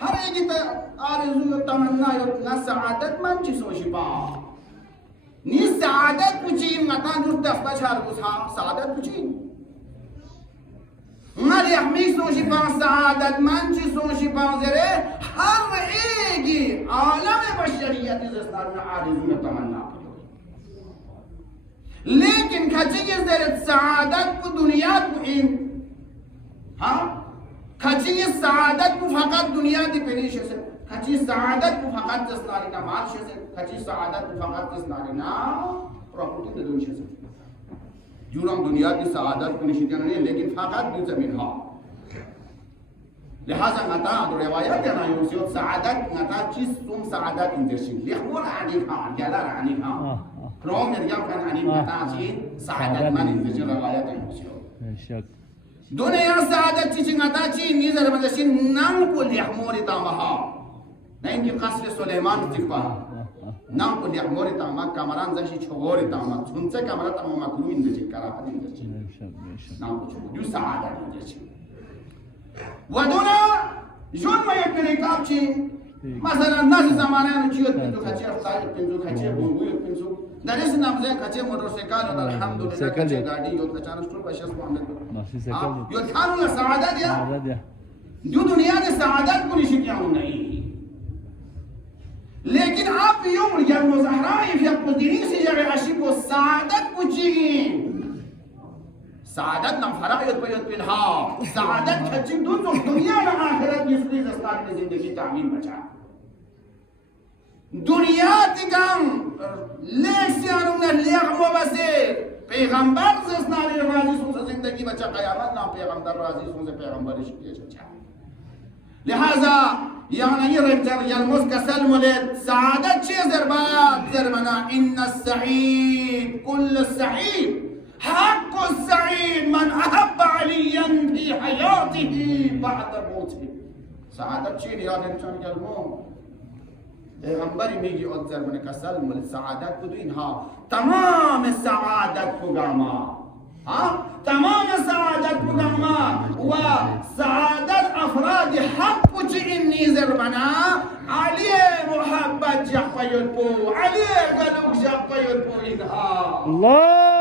هر ایکی تا آرزو تمنا یا سعادت من چی سوشی با نی سعادت پوچین مطان جور دفتا چار بوسا سعادت پوچین مالی احمی سوشی با سعادت من چی سوشی با زره هر ایکی عالم بشریتی زستان آرزو تمنا لیکن کچی که زره سعادت کو دنیا کو این ها کچی سعادت کو فقط دنیا دی پریش ہے کچی سعادت کو فقط جسناری نا مال ہے کچی سعادت کو فقط جسناری نا پراپرٹی دے دنیا ہے جورم دنیا کی سعادت کو نشیدن نہیں لیکن فقط دی زمین ہا لہذا نتا دو روایت نا یوسف سعادت نتا چیز تم سعادت اندرشین لخور عنی خان جلال عنی خان کروم نرجع کن عنی نتا چیز سعادت من اندرشین روایت یوسف دنیا سعادت چی چنگاتا چی نیزر مدشین نام کو لیحموری تامها نا اینکی قصر سلیمان تکپا نام کو لیحموری تامها کامران زشی چغوری تامها چونسه کامران تامها مکرو اندرچی کراحت اندرچی نام کو چغور یو سعادت اندرچی و دونا جون ما یک نکاب چی مثلا ناس زمانه چیوت پنزو خچی افتاری پنزو خچی بونگوی پنزو در اس نامزه خچی موتورسیکل و الحمدلله خچی گاڑی یوت خچانش طول باشیس محمد یوت خانو یا سعادت یا جو دنیا نے سعادت کو نشی کیا ہوں نہیں لیکن آپ یوم یوم زہرائی فی اقدری سے جگہ عشق و سعادت کو چین سعادت نم فرائیت پیت پنہا سعادت خچی دو دنیا نہ آخرت یسری زستان میں زندگی تعمیر بچا دنیا تکم لیکسیانوں نے لیغمو بسے پیغمبر زستانی راضی سن سے زندگی بچا قیامت نام پیغمبر راضی سن سے پیغمبر شکیہ چچا لہذا یعنی یہ رجل یلمس کا سلم لید سعادت چی زربات زرمنا ان السعید کل السعید حق السعید من احب علیا فی حیاته بعد موته سعادت چی یاد انسان یلمو پیغمبری میگی اکثر من کسل مل سعادت کو اینها تمام سعادت کو گاما تمام سعادت کو گاما و سعادت افراد حق کو چین نیزر بنا علی محبت جقیت پو علی قلوک جقیت پو اینها اللهم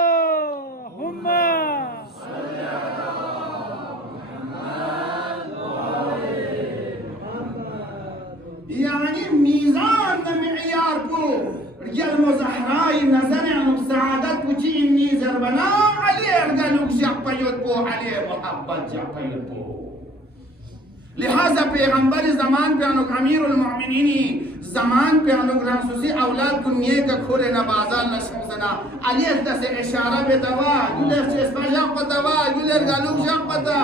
يعني ميزان معيار كو رجال مزحراي نزنع سعادت كو جي نيزر بنا عليه رجالوك جاقبيوت بو عليه محبت جاقبيوت بو لهذا پیغمبر زمان پہ انوک امیر المؤمنین زمان پہ انوک رسوسی اولاد دنیا کا کھولے نبازال نشمزنا علیہ دس اشارہ بے دوا یولر چسپا جاق پتوا یولر گالوک جاق پتا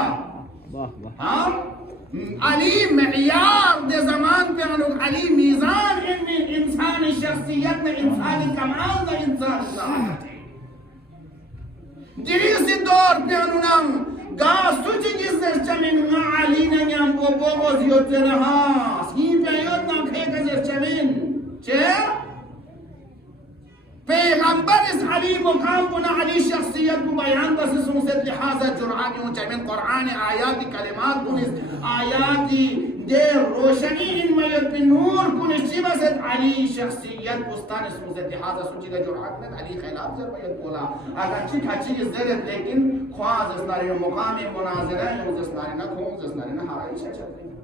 علی معیار دے زمان پہ انوک علی میزان ان میں انسان شخصیت میں انسانی کمال دا انسان سعادت ہے جریسی دور پہ انونم گا سوچی جس در چمین نا علی نگیم بو بو زیوت زنہا سکین پہ یوت نا کھیکا در چمین چے پیغمبر اس علی مقام بنا علی شخصیت کو بیان بس سنسد لحاظہ جرعانی ہوں چمین قرآن آیاتی کلمات کنس آیاتی دیر روشنی ان میت پی نور کنس چی بسد علی شخصیت بستان سنسد لحاظہ سنچی دا جرعات میں علی خلاف زر بیت بولا اگر چی کھچی زرد لیکن خواہ زسناری مقام مناظرہ یوں زسناری نا کھوں زسناری نا ہرائی شاہ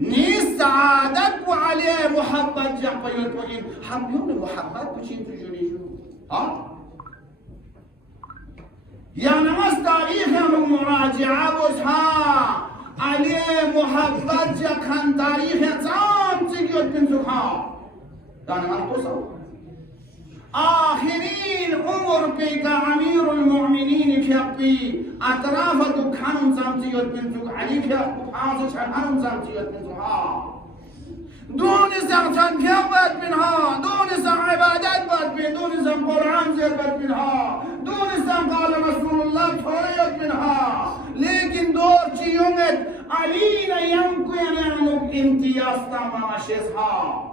نیس سعادت کو علی محبت جاقیت کو این ہم یون محبت کو چین تو جوری جو یا نمس تاریخ ہم مراجعہ بوزھا علی محبت جاکھن تاریخ چام چگیت پنسوکھا دانمان کو سو آخرین عمر پہ کا امیر المؤمنین کھیپی اطراف دکھانم سامچیت پنسوک علی کھیپی آنسو چھنانم سامچیت پنسوکھا دون سم تنکیب بات منها دون سم عبادت بات من دون سم قرآن زیر بات منها دون سم قال رسول اللہ تھوڑیت منها لیکن دور چیونگت علی نیمکو یعنی انوک امتیاز تمام شیزها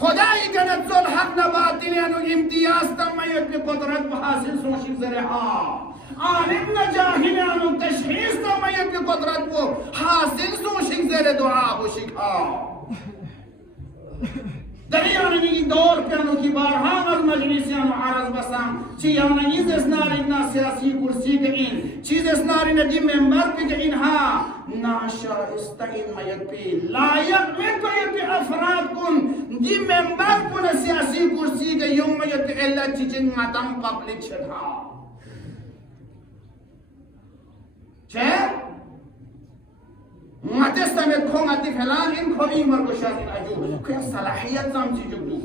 خدایی که نتزل حق نباطلی انو امتیاز تمایت به قدرت و حاصل سوشی زرها عالم نجاهل انو تشخیص تمایت به قدرت و حاصل سوشی زر دعا و شکها در یعنی دور پیانو کی بارها از مجلسیانو عرض بسام چی یعنی زسناری نا سیاسی کرسی که این چیز اسناری ندی منبر پی که اینها ناشایسته این مید پی لایق مید پی افراد کن دی منبر کن سیاسی کرسی که یوم مید پی اللہ چی چن مدام پبلک شدها چه؟ متستمت خونتی فلان این خوی مرگوشات این اجو که صلاحیت زمزی جو دو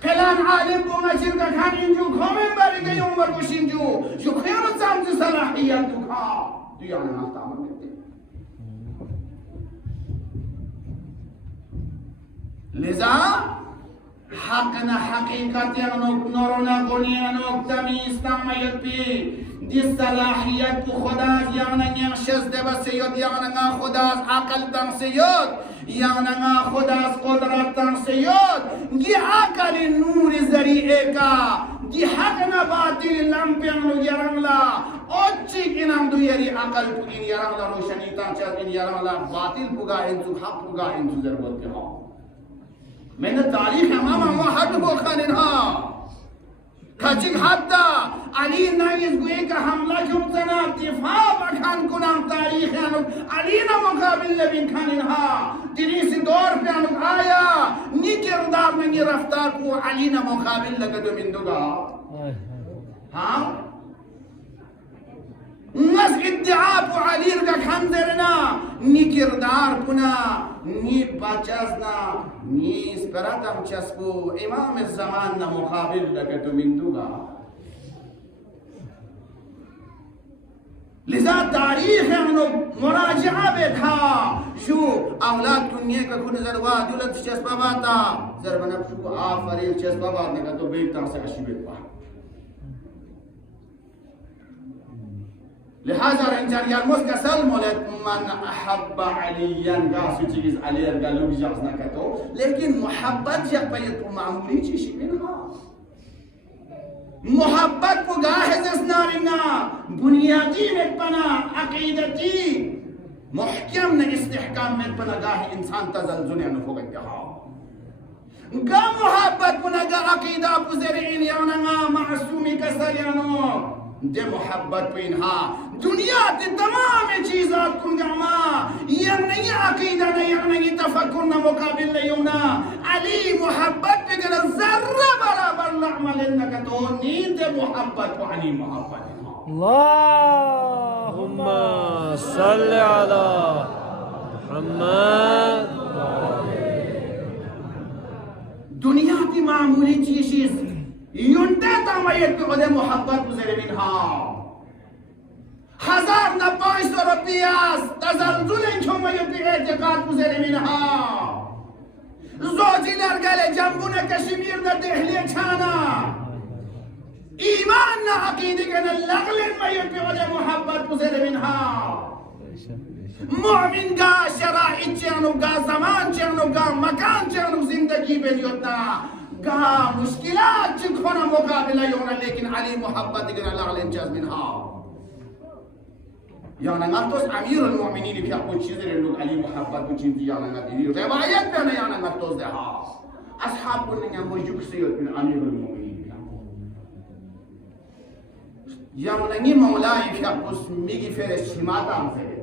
فلان عالم کو مشیر کا کھان انجو خومن باری که یوم مرگوش انجو جو خیانت زمزی صلاحیت دو کھا دو یعنی نافتامن کرتے لذا حقنا حقیقت یعنی نورونا گونیانو تمیز تمایت پی دی صلاحیت کو خدا یعنی شزده و سید یعنی خدا عقل تن سید یعنی خدا قدرت تن سید دی عقل نور ذریعه کا دی حق نباطل لمپیانو یرنگلا اوچی اینم دو یری عقل کو این یرنگلا روشنی تن چاز این یرنگلا باطل پوگا انتو حق پوگا انتو ضرورت کے ہاں میں نے تاریخ امام ہوا حد کو خاننها کچک حتی علی نایز گوئے کہ حملہ جمتنا دفاع بکھان کنام تاریخ علی نا مقابل لبین خاننها تریسی دور پہ انو آیا نی کردار میں نی رفتار کو علی نا مقابل لگدو من دوگا ہاں نس ادعا پو علی رگا کھان درنا نی کردار کنا نی بچازنا نی سپراتم چسپو امام الزمان نا مقابل لگتو من دوگا لذا تاریخ انو مراجعہ بیٹھا شو اولاد دنیا کا کھن زروا دولت چسپا باتا زربنب شو آفرین چسپا بات نکا تو بیٹا سے اشی بیٹھا لهذا رنجان يالموس كسل مولد من أحب عليا قاسو تيجيز عليه قالوا بجاز نكتو لكن محبت يقبيتو معمولي تشيشي منها محبت کو جاهز اسنارنا بنيادي متبنا عقيدتي محكم استحكام متبنا جاه انسان تزلزل يعني فوق الجهاد قا محبت بنا جا عقيدة بزرعين يعني معصومي كسل يعني دے محبت پہ انہا دنیا تے تمام چیزات کن گعما یہ نہیں عقیدہ نہیں یہ نہیں تفکر نہ مقابل نہیں علی محبت پہ گنا ذرہ برابر نعمل انکا تو نیند محبت و علی محبت اللہم صلی علی محمد دنیا تی معمولی چیز یونتے تمایت پہ خود محبت گزرے منها ہزار نہ 500 روپیاس تزلزل انچومیت پہ اعتقاد گزرے منها زوجی نرگلے جنبون کشمیر نہ دہلی چھانا ایمان نہ عقیدی کے نہ لغل میت پہ خود محبت گزرے منها مؤمن گا شرائط چانو گا زمان چانو گا مکان چانو زندگی بلیوتنا گا مشکلات چکھونا مقابلہ یونا لیکن علی محبت گنا لغل انجاز منها یعنی نرتوس امیر المؤمنین بھی اپو چیزیں لوگ علی محبت کو چیزیں یعنی نتیری روایت پہ یعنی نرتوس دے اصحاب کو نہیں موجود سیوت من امیر المؤمنین یعنی مولائی بھی اپو میگی فرش شماتا ہم سے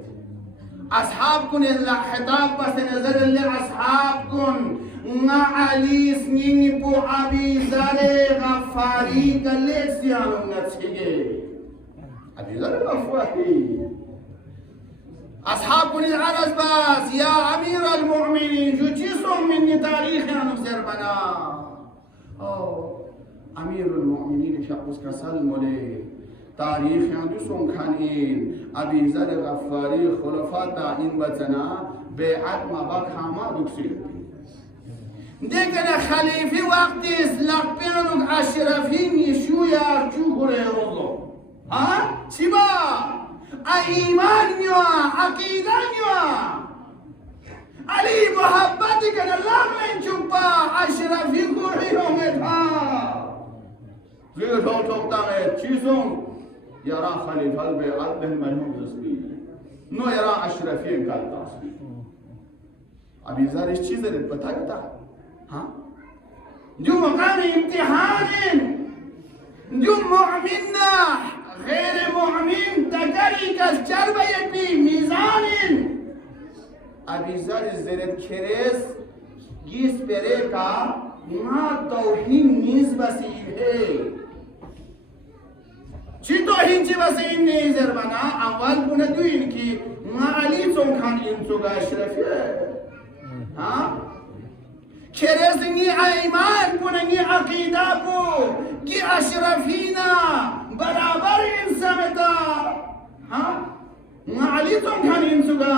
اصحاب کن اللہ خطاب پس نظر اللہ اصحاب کن نا علی سنینی پو ابی ذر غفاری کلیک سیانو نچھگے ابی ذر غفاری اصحاب کن العرض باس یا امیر المؤمنین جو چیزوں منی تاریخ انو سر بنا امیر المؤمنین شخص کا سلم لے تاریخ دوسون خانین ابی ذر غفاری خلفاتا این بچنا بیعت مباک ہاما دکسیر دیکھنا خلیفی وقتی اسلاق پیانوک اشرفین یشو یا ارچو گره روزو ہاں چی با ایمان نیوا عقیدہ نیوا علی محبتی که اللہ میں چوپا اشرفی کوریوں میں تھا زیر توقتا میں چیزوں یرا خلیفہ بے عرض المرحوم تصویر نو یرا اشرفی انکال تصویر ابھی ذر اس چیز نے پتا کتا ہاں جو مقام امتحان جو مؤمن غیر مؤمن تکری کس چربیت بی میزان ابھی ذر زرد کریس گیس پیرے کا ما توہین نیز بسیب ہے چی توہین چی بسیب نیز بنا اول بنا دو ان کی ما علی چون خان انسو گا اشرفی ہے ہاں کریس نی ایمان بنا نی عقیدہ بو گی اشرفینا برابر انسامتا ہاں ما علی چون خان انسو گا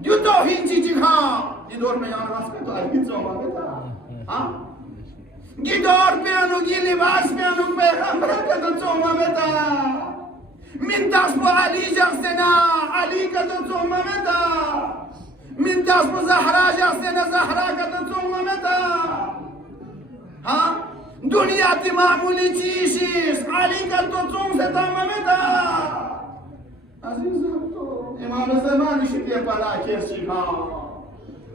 جو توہین چی چی کھا یہ دور میں یہاں راست میں تو علی چون آگتا ہاں گی دور پہ انو گی لباس پہ انو پیغمبر کا تو چون آگتا من تصبو علی جخسنا علی کا تو چون آگتا من تصبو زہرا جخسنا زہرا کا تو چون آگتا ہاں دنیا تی معمولی چیشیس علی کا تو چون سے تم آگتا عزیز امام زمان شکل پلا کرشی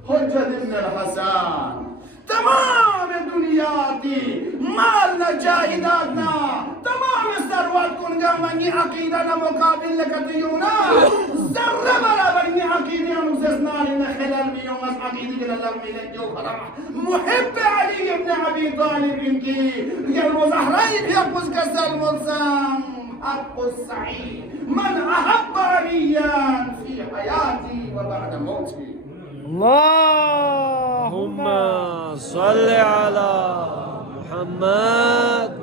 حجت ابن الحسن تمام دنیا تی مال نہ جائیداد نہ تمام ثروت کنگا منی عقیدہ نہ مقابل لکتیونا ذرہ برابر نی عقیدہ مزسناری نہ خلال بیوم از عقیدہ کے اللہ ملک جو خرم محب علی ابن ابی طالب ان کی یہ مظاہرائی بھی اپس کا سلم حق السعید من احب علیان فی حیاتی و بعد موتی اللهم صل على محمد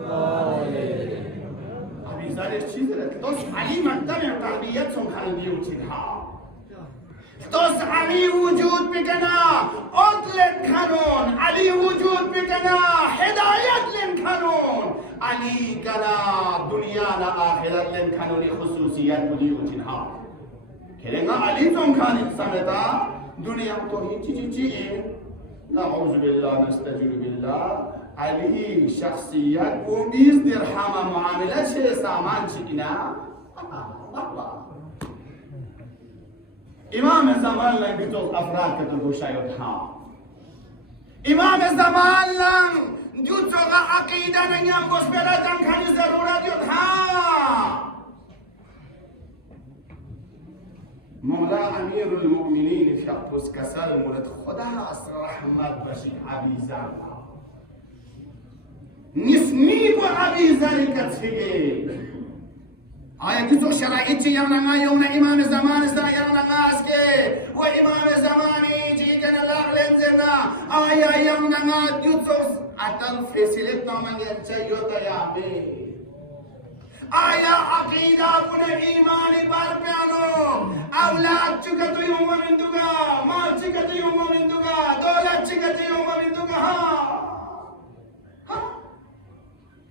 ابھی سارے چیز رہتے تو علی مکتب تربیت سن خلبی اچھی تھا تو علی وجود بکنا عدل کنون علی وجود بکنا ہدایت لن کنون علی کنا دنیا نا آخرت لن کنونی خصوصیت بلی اچھی تھا کہلیں گا علی سن خانی سمتا دنیا تو ہی چی چی نعوذ باللہ نستجر باللہ علی شخصیت کو 20 درہم معاملہ چھے سامان چکنا امام زمان لنگ بھی تو افراد کا تو گوشای تھا امام زمان لنگ جو تو عقیدہ نہیں ہم گوش پیدا تنکھانی ضرورت جو تھا مولا امیر المؤمنین فیقبس کسل مولد خدا اس رحمت بشی عبیزر نسنی کو عبیزر کتھگے آیا کسو شرائط چی یعنی یوم امام زمان سا یعنی اس کے و امام زمانی چی کن اللہ لنزرنا آیا یعنی کسو اتل فیصلت نامنگر چاہیوتا یا بے آیا عقیدہ کن ایمانی بار پیانو اولاد چکتو یوم مندوگا مال چکتو یوم مندوگا دولت چکتو یوم مندوگا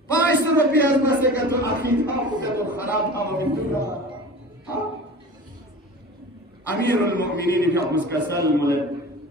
پانچ سو روپیہ از بسے کا تو عقیدہ کا تو خراب تھا مندوگا امیر المؤمنین فی اقمس کا سلم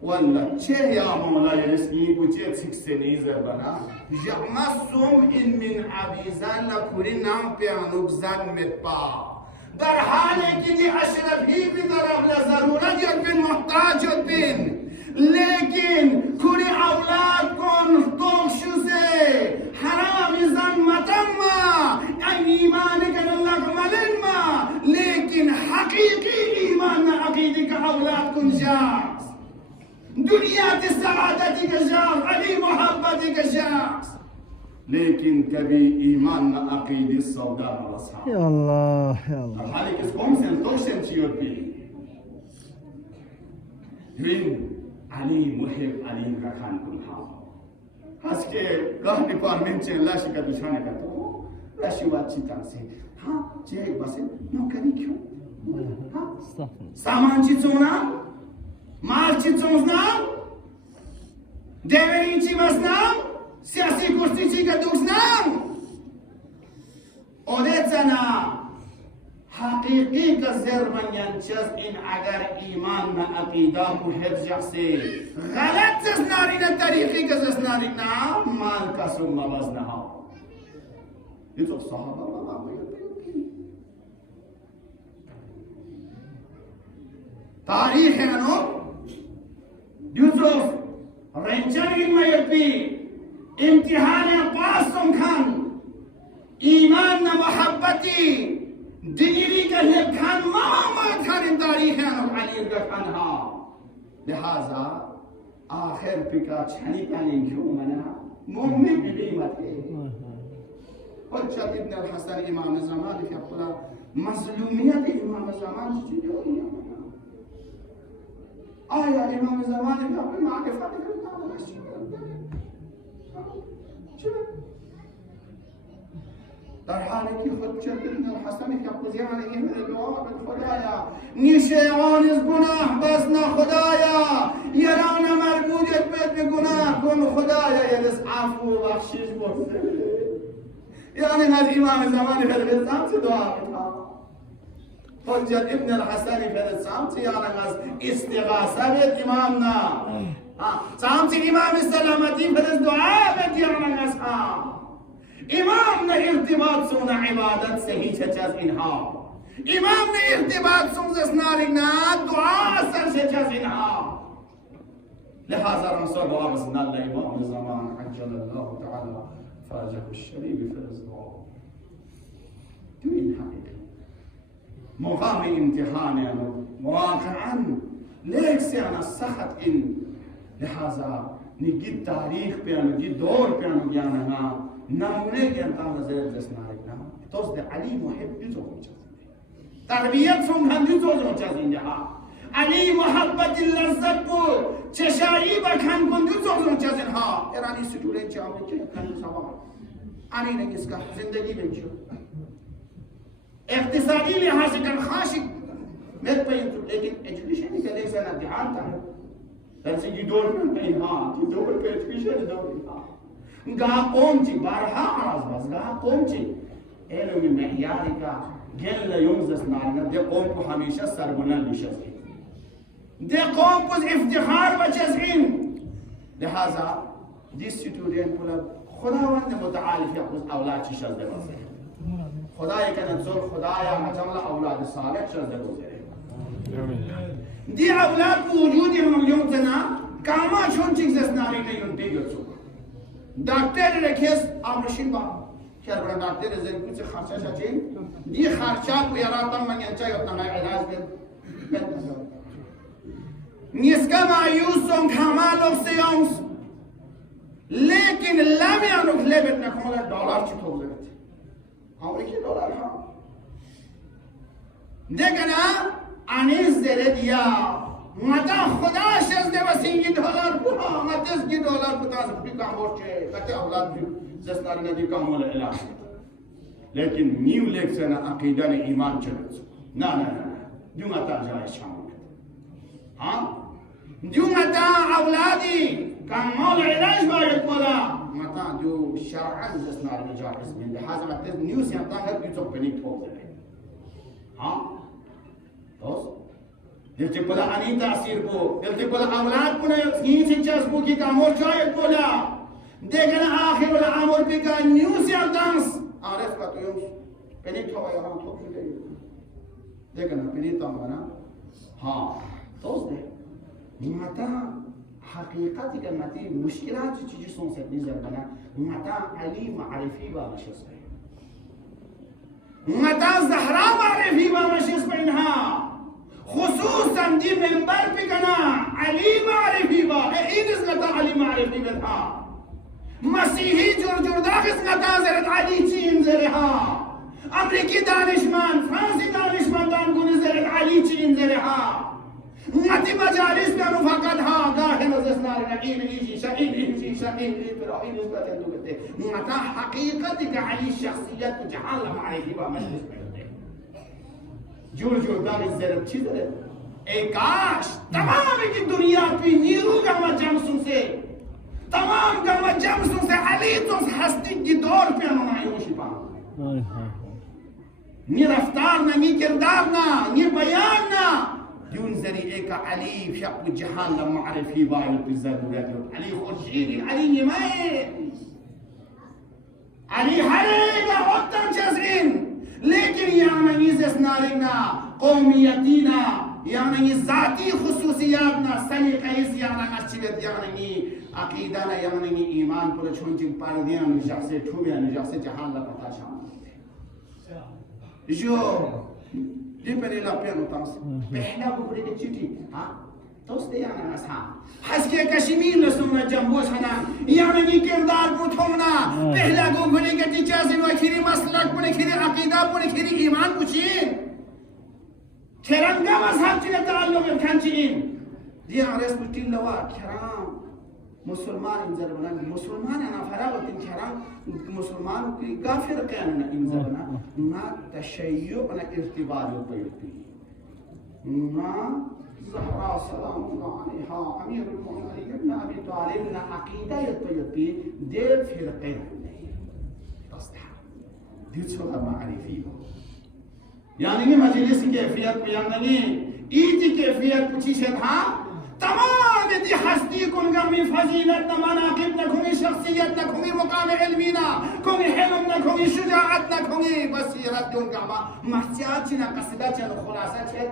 والا چه یا مولا یلسکی بچه سکسه نیزر بنا جمسوم ان من عبیزان لکوری نام پیانوک زن متپا در حالی که دی اشرفی بی طرف لضرورت یاد بین محتاج یاد بین لیکن کوری اولاد کن توخشو سے حرام زن متم ما این ایمان کن اللہ کمالین ما لیکن حقیقی ایمان عقیدی که اولاد کن جاز دنیا کی سعادتی کا شخص علی محبتی کا شخص لیکن کبھی ایمان نہ عقیدی سودا نہ رسا یا اللہ حالی کس قوم سے انتوشن چیوت بھی دوین علی محب علی کا خان کن ہاں ہس کے گاہ ڈپارٹمنٹ چین لاشی کا دشانے کا تو لاشی بات چیتا سے ہاں چیئے بسے نوکری کیوں ہاں سامان چی چونا مال چی چونزنام دیوری چی بسنام سیاسی کرسی چی که دوستنام اودت زنا حقیقت حقیقی که زرمین چیز این اگر ایمان نه عقیده و حفظ سے غلط زسناری نه طریقی که زسناری نه مال کسو مبزنه ها یہ تو صحابه تاریخ انو یوسف رنچنگی میتی امتحان پاسم کن ایمان نه محبتی دیگری که لکن محمد کن تاریخ انو علی رکنها لہذا آخر پکا چھنی کنی کیوں منا مومن قیمت ہے حجت ابن الحسن امام زمان که اقلا مظلومیت امام زمان چجوری آیا امام زمان که اقلا معرفت در حالی که حجت ابن الحسن که اقلا زیان ایمن دعا بد خدایا نیشیان از گناه بسنا خدایا یران مربوطیت بید به گناه کن خدایا یدس عفو و بخشش بسته یعنی از امام زمان فلسطین سے دعا کرتا حجت ابن الحسن فلسطین سے یعنی از استغاثه بید امام نا سام سے امام سلامتی فلس دعا بید یعنی از امام نے ارتباط سونا عبادت سے ہی چچز انہا امام نے ارتباط سون زسناری نا دعا سر چچز انہا لہذا رمسو دعا بسنا اللہ امام زمان عجل اللہ تعالی فاجه الشريف في الأسبوع تمين حقيقي مقام امتحان واقعا ليس أنا السخط إن لهذا نجد تاريخ بيان نجد دور بيان جانا نمونه جانتا نزل جسنارنا توصل علي محب يزوج تربية سنهم يزوج جزينها علي محبت اللذت کو چشایی بکن کن يزوج جزينها ایرانی سٹوڈنٹ چاہو کہ کن سوال آنی نگیس کا زندگی بنچو اقتصادی لحاظ سے کن خاشق میت پہنچو لیکن ایجوکیشن کے لیے سنا دھیان تھا درسی کی دور میں پہنہا کی دور پہ ایجوکیشن دور گاہ قوم چی بارہا عرض بس گاہ قوم چی علم معیاری کا گل یومزس نارنا دے قوم کو ہمیشہ سربنال نشست دے قوم کو افتخار بچزین لہذا دیس سٹوڈنٹ کو خداوند متعال يأخذ أولاد شجر بزر خدايا كانت زور خدايا مجمل أولاد صالح شجر بزر دي أولاد بوجودهم اليوم تنا كاما شون چیز اسناری نہیں انتے گرسو دکتر رکھیس آمرشین با کیا برا دکتر زیر کچھ خرچہ شاچین دی خرچہ کو یراتا من ینچا یوتنا میں علاج بید نیسکا مایوس سون کامالوک سیونس لیکن لم يعنق لبت نكمل $1 چطور لبت امریکی $1 ها دیکھنا انیز زرد یا متا خدا شزده وسیعی $1 بوها متس کی $1 بتاز بی کامور چه کتی اولاد بی زستاری ندی کامل علاج لیکن نیو لیکسن عقیدن ایمان چلت نا نا نا دیو متا جای شامل ها دیو متا اولادی كان مال علاج باید مولا متا جو شرعا زسنار نجاحز من لحاظة ما تز نيوز يمتان هد يوزق بنيك فوق ها دوست دلتی بولا انی تأثیر بو دلتی بولا اولاد بونا یکی چیز بو کی کامور چاید بولا دیگن آخر بولا عمر بگا نیوز یمتانس عارف کا تو یوز بنیک تو یهان تو شده دیگن بنیک تو منا ها دوست ده متا حقیقتی که متی مشکلات چیزی سون سد نیزر بنا متا علی معرفی با مشس متا زهرا معرفی با مشس بینها خصوصا دی منبر بکنا علی معرفی با این اسمتا علی معرفی بها مسیحی جرداغ اسمتا زرد علی چین زرها امریکی دانشمند فرانسی دانشمندان گونه زرد علی چین زرها متی مجالس بیانو فقط ها گاهی نزسنار نقیم ایجی شقیم ایجی شقیم ایجی برائی نسبت اندو کرتے متا حقیقتی که علی شخصیت کو جهان لمعرفی با مجلس بیانده جور جور داری زرد چی زرد ای کاش تمامی کی دنیا پی نیرو گاما جمسون سے تمام گاما جمسون سے علی توس ہستی کی دور پیانو نائیوشی پانا نی رفتار نه، نی کردار نه، نی بیان نه. دون ذریعه که علی فیق جهان معرفی باید به ضرورت علی خورشید، علی نیمه، علی هریگا وقتم چیز این. لیکن یعنی نیز اسنارنا قومیتینا یعنی ذاتی خصوصیاتنا سلیقه یعنی مسجد یعنی عقیدنا یعنی ایمان پر چون چیز پردیان نجاسه توبیان نجاسه جهان لا پتا شام جو دی پری لا پیانو تامس پہلا گوبری کی چیٹی ہاں دوست یعنی نسا حسکی کشمیر لسونا جنبوش ہنا یعنی کردار بوتھونا پہلا گوبری کی چیزن وکیری مسلک پنے کھیری عقیدہ پنے کھیری ایمان پوچھین کرنگا مذہب چینے تعلق کھنچین دیا عرص پوچھین لوا کرام مسلمان انزل بنا مسلمان انا فراغ تن کرام مسلمان کی کافر کہنا انزل بنا نا تشیع نا ارتباط پیوتی نا زهرا سلام الله عليها امير المؤمنين ابن ابي طالب نا عقیدہ پیوتی دل فرقه تصدح دیتو معرفی یعنی مجلس کیفیت یعنی ایتی کیفیت پوچھی شد ہاں تمام دي حسدي كون قمي فضيلتنا مناقبنا كوني شخصيتنا كوني مقام علمنا كوني حلمنا كوني شجاعتنا كوني بصيرتنا قما محتياتنا قصداتنا خلاصاتنا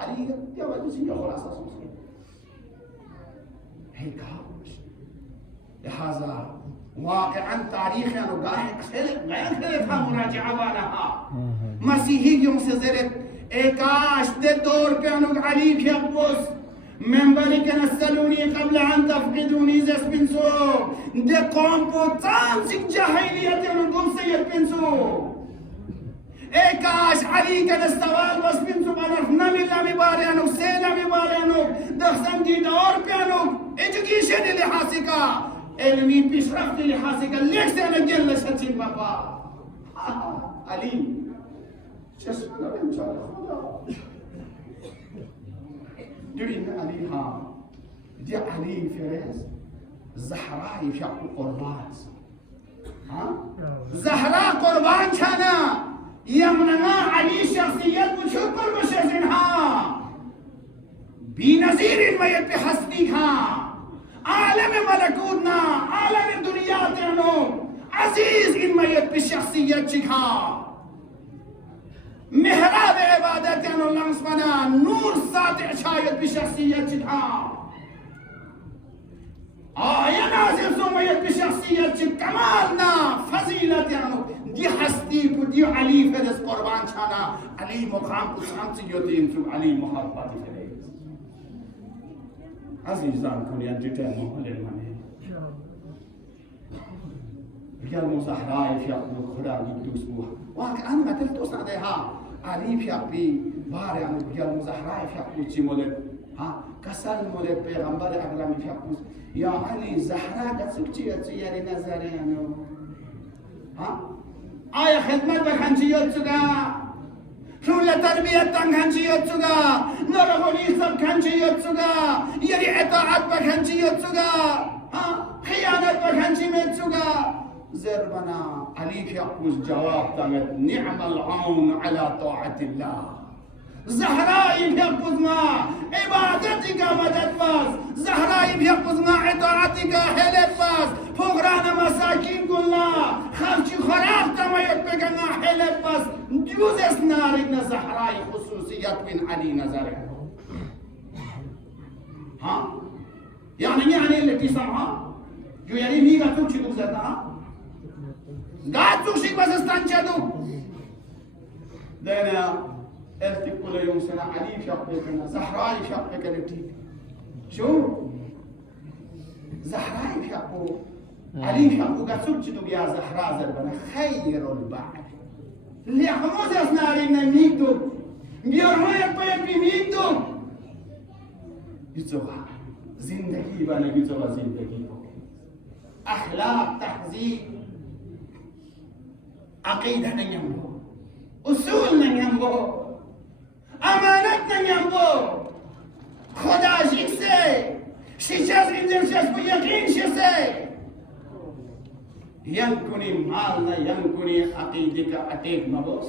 علي يا ولد سي خلاصه هيك لهذا واقعا تاريخنا وقاهق خلق غير خلقها مراجعه بانها مسيحي يوم سزرت اكاش دور بيانوك علي بيقبس منبري كنسلوني قبل ان تفقدوني زس بنسو دي قومبو تامسك جاهلية ونقوم سيد بنسو اكاش علي كنستوال بس بنسو بانف نمي لامي باريانوك سيلامي باريانوك دخسن دي دور بيانوك education اللي حاسكا علمي بيشرفت اللي حاسكا ليش انا جل شتين بابا علي چشمنا بیچاره خدا دوین علی ها دی علی فرز زهرای فیق قربان ها زهرا قربان کنا یمننا علی شخصیت وجود پر بشزن ها بی نظیر این میت به حسنی ها عالم ملکوتنا عالم دنیاتنا عزیز این میت به شخصیت چی ها محراب عبادت یعنی لمس بنا نور ساطع شاید بشخصیت جدها آیا نازل سمیت بشخصیت جد کمالنا فضیلت یعنی دی حسدی کو دی علی فرز قربان چانا علی مقام کو شمسیتیم تو علی محبت فرز عزیزان کنیان جتا محل منه بيا المزهراء في أقول خدا يدوس بوها وهك أنا ما تلتوس عليها علي في أبي باري أنا بيا المزهراء في أقول شيء مولد ها كسر مولد بيغمبر أقلامي في أقول يا علي زهراء كسبتي يا نزاري أنا ها آية خدمة بخنجيات سجا شولا تربية تنخنجيات سجا نرغوني سب خنجيات سجا يري اطاعت بخنجيات سجا ها خيانة بخنجيات سجا زربنا علي في أقوز جواب تامت نعم العون على طاعة الله زهرائي في أقوز ما عبادتك مدد باز زهرائي في أقوز ما عطاعتك حلت باز فقران مساكين قلنا خفشي خراب تميت بكنا حلت باز جوز اسنارنا زهرائي خصوصيات من علي نظره ها يعني اللي سمعها جو يعني ميغا توشي دوزتها قاعد توشي بس استنجدوا لأن ألتي كل يوم سنة علي في أقبكنا زهراء في أقبكنا شو زهراء في أقبو علي في أقبو قاعد توشي بيا زهراء زربنا خير البعض اللي أخموز أسنارينا ميدو بيرمي يبقى بميدو يتوها زندگی بنگی تو زندگی اخلاق تهذیب عقیده نگیمبو اصول نگیمبو امانت نگیمبو خدا جیسه شیچه از این جنسیت با یقین شیسه ينكني مالنا ينكني عقيدك أتيك مبوس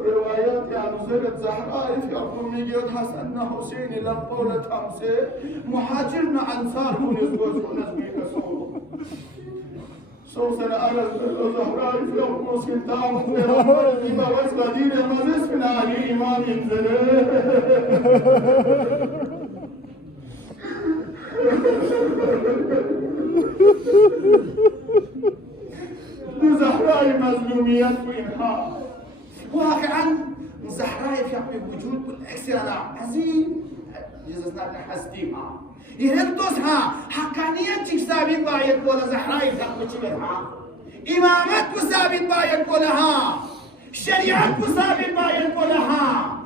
روايات عن زرت زهراء في أقومية حسن حسين لقولة همسة مهاجرنا أنصار ونزوج ونزوي كسول سوسنا أرز زهراء في أقوم سلطان وما وزن دين المزيس من علي إمام ينزله زهراء مظلوميات وإنحاء واقعا زهراء في وجود بالأكسرة عزيز جزنا حسديها يهلتوسها حقانية تكسابين بايد ولا زهراء في وجودها إمامات وسابين بايد ولها شريعة وسابين بايد ولها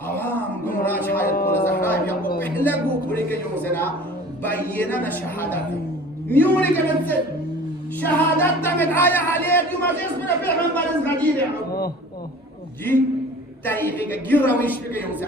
عوام قنوراج بايد ولا زهراء في بحلقوا كوريك يوزنا بيننا شهادات ميوني كانت شهادات مدعاية عليك يوم عزيز من پیغمبر غدير جی تاریخی که گیرا میشه که یوم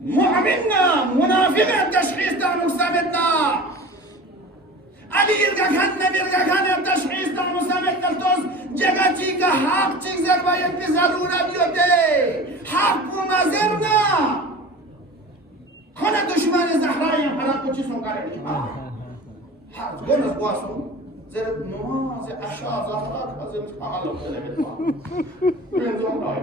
مؤمننا منافقة التشخيص تاعنا ثابتنا علي يلقى كان يلقى كان التشخيص تاعنا ثابتنا التوز جگاتي کا حق چیز باید به ضرورت بیوته حق ما زرنا خود دشمن زهرای حالات کو چیزون کاره حق گونس واسو زرد نماز عشاء زهرات حزم عمل خلق بين زهرای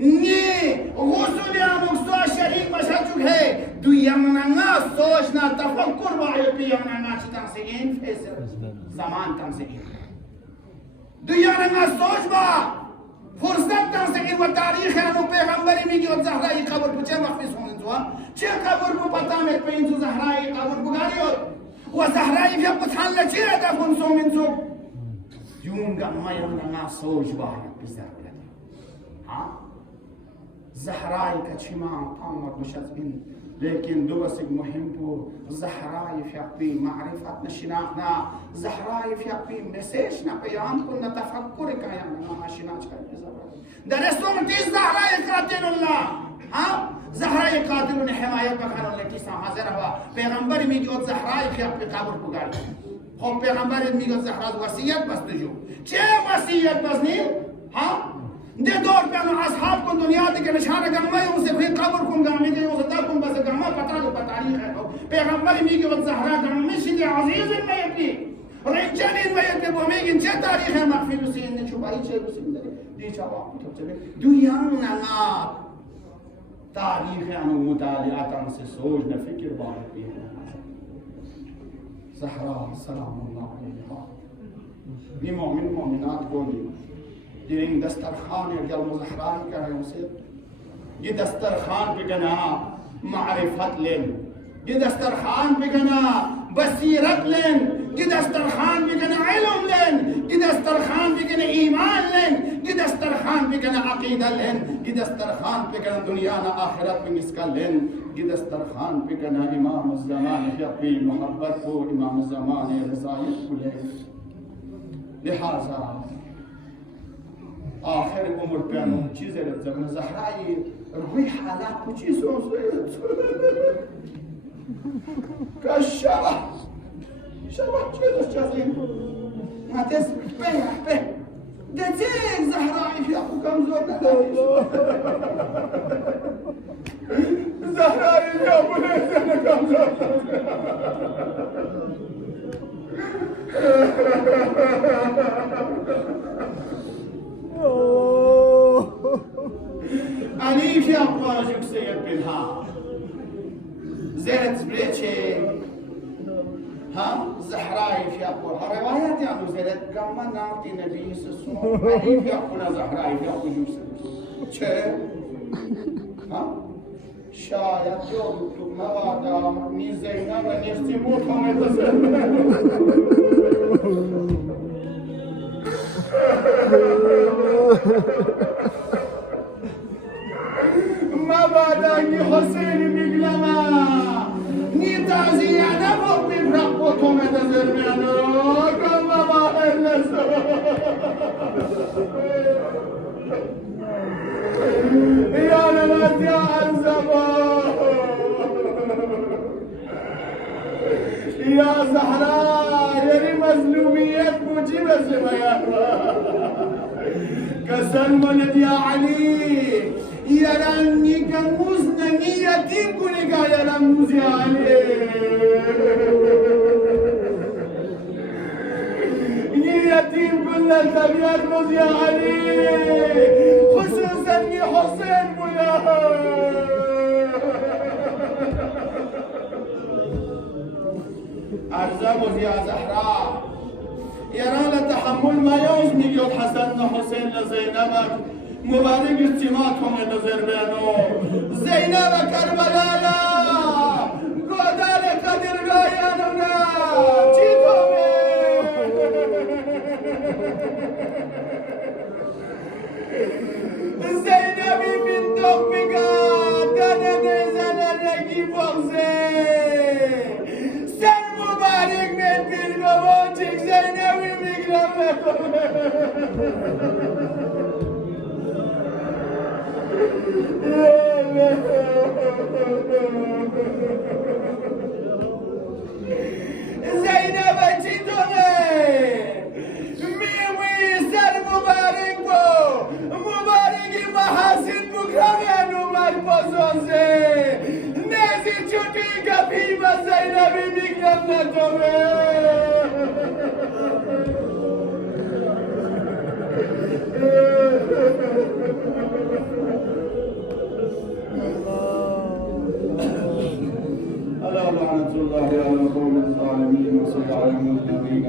نی غسلی اموکسو شریک باشد چه دو یمنا سوچنا تفکر باید بیامنا چی تمسین فیصل زمان تمسین دو یمنا سوچ با فرصت تمسین و تاریخ انو پیغمبری میگی و زهرای قبر بچه مخفیص هونن تو چه قبر بو پتا میت پین تو زهرای قبر بگاریو و زهرای بیا بطحن لچه ادفون سو من سو یونگا ما یمنا سوچ باید بزر ها زهراي كشمان قامت مشذبين لكن دوسك مهم بو زهراي في عقبين معرفتنا شناخنا زهراي في عقبين مسيشنا قيام كنا تفكر كيان ما شناش كاي درستم تيز زهراي قاتل الله ها زهرای قاتلون حمایت بکنن لکیسا حاضر هوا پیغمبر میگه زهرای خیاب به قبر بگرد خب پیغمبر میگه زهرا وصیت بسته جو چه وصیت بسنی ها ده دور پیانو اصحاب کن دنیا دیگه نشانه گمه اون سے پھر قبر کن گمه دیگه اون سے کن بس گمه پتہ دو تاریخ ہے پیغمبر میگه زهرا گمه شدی عزیز میتی رجال میت به میگن چه تاریخ مخفی سین چوبایی چه بسین دی چاوا دنیا نه تاریخ انو مطالعات ان سے سوچ نہ فکر بات بھی زهرا سلام الله علیها بی مؤمن مؤمنات گولی این دسترخوان یا مزحران کرده سید یہ دسترخوان بگنا معرفت لین یہ دسترخوان بگنا بصیرت لین یہ دسترخوان بگنا علم لین یہ دسترخوان بگنا ایمان لین یہ دسترخوان بگنا عقیدہ لین یہ دسترخوان بگنا دنیا نا آخرت میں مسکل لین یہ دسترخوان بگنا امام الزمان فی محبت کو امام الزمان رضایت کو لین لہذا آخر عمر پیانو چیزی رفتم زهرای روی حالا کچی سوزید که شبه چه دست چازیم نتیز به دتیگ زهرای فی اخو کمزور نداریش زهرای فی اخو لیزن کمزور علی فی اقواجک سید بنها زیرت بریچه ها زهرای فی اقواجک روایت یعنی زیرت گمه نامتی نبی سسون علی فی اقواجک زهرای فی اقواجک سید چه؟ ها؟ شاید جو تو موادا می زینب و نیستی موت همه تسلم موادا نی حسین میگلما نی تازیانه بود میفرق و تو متظرمانو کن مواهر نسو یا نماز یا انزبا یا زهرا یعنی مظلومیت موجی مسلمه یا كسلمنت يا علي يا لاني كموزنا نيتي كونيكا يا لموز يا علي نيتي كنا الكبير موز يا علي خصوصا يا حسين بويا أرزموز يا زهراء يرانا تحمل ما يوزني يوم حسن حسين لزينب مبارك اجتماعكم النظر بينو زينب كربلاء قدر قدر غاياننا جيتهم زينب بنت بقى دانا نزل الرقي بغزي سر مبارك من بالقواجك زينبي مقلمكم زينب جيتوني ميوي سر مبارك بو مبارك محاسن بكرمين ومر بزوزي نزي چوتي قبيمة زينبي مقلمكم ألا لعنة الله على القوم الظالمين وصل على المسلمين